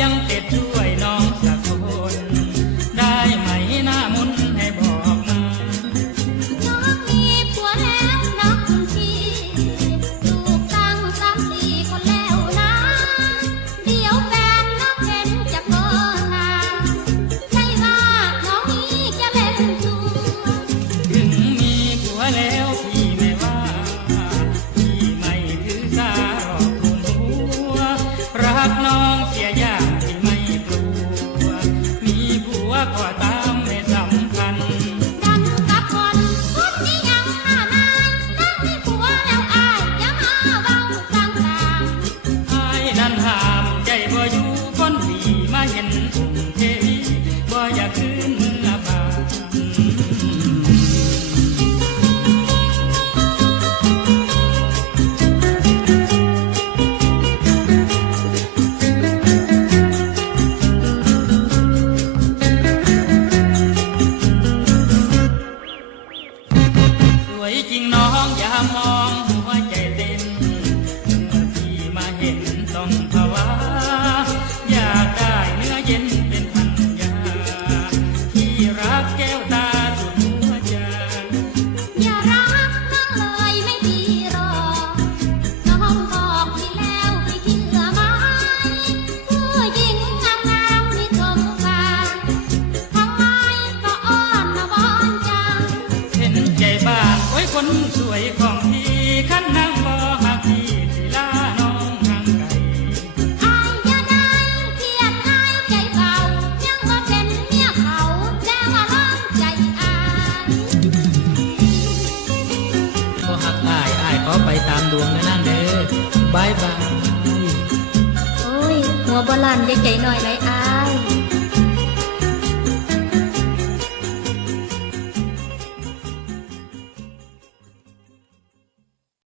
ยงเด็ด รักน้องเสียยากที่ไม่กลัว มีผัวก็ตามไม่สำคัญ ดันกับคนคนนี้ยังหน้านายตั้งผัวแล้วอายยังหาเบาต่างตาง อายนั้นหา วยจริงน้องอย่ามองหัวใจเต้นเมื่อพี่มาเห็นต้องภาวะ คนสวยของพี่ขันนางบ่หักพี่สิลาน้องทางไกลอายอย่าได้เกียดอายใจเบายังมาเป็นเมียเขาแล้วมาล้องใจอายบ่หักอายอายขอไปตามดวงนะนั่งเด้อบายบาย โอ้ยหัวโบราณอย่าใจหน่อยไรอาย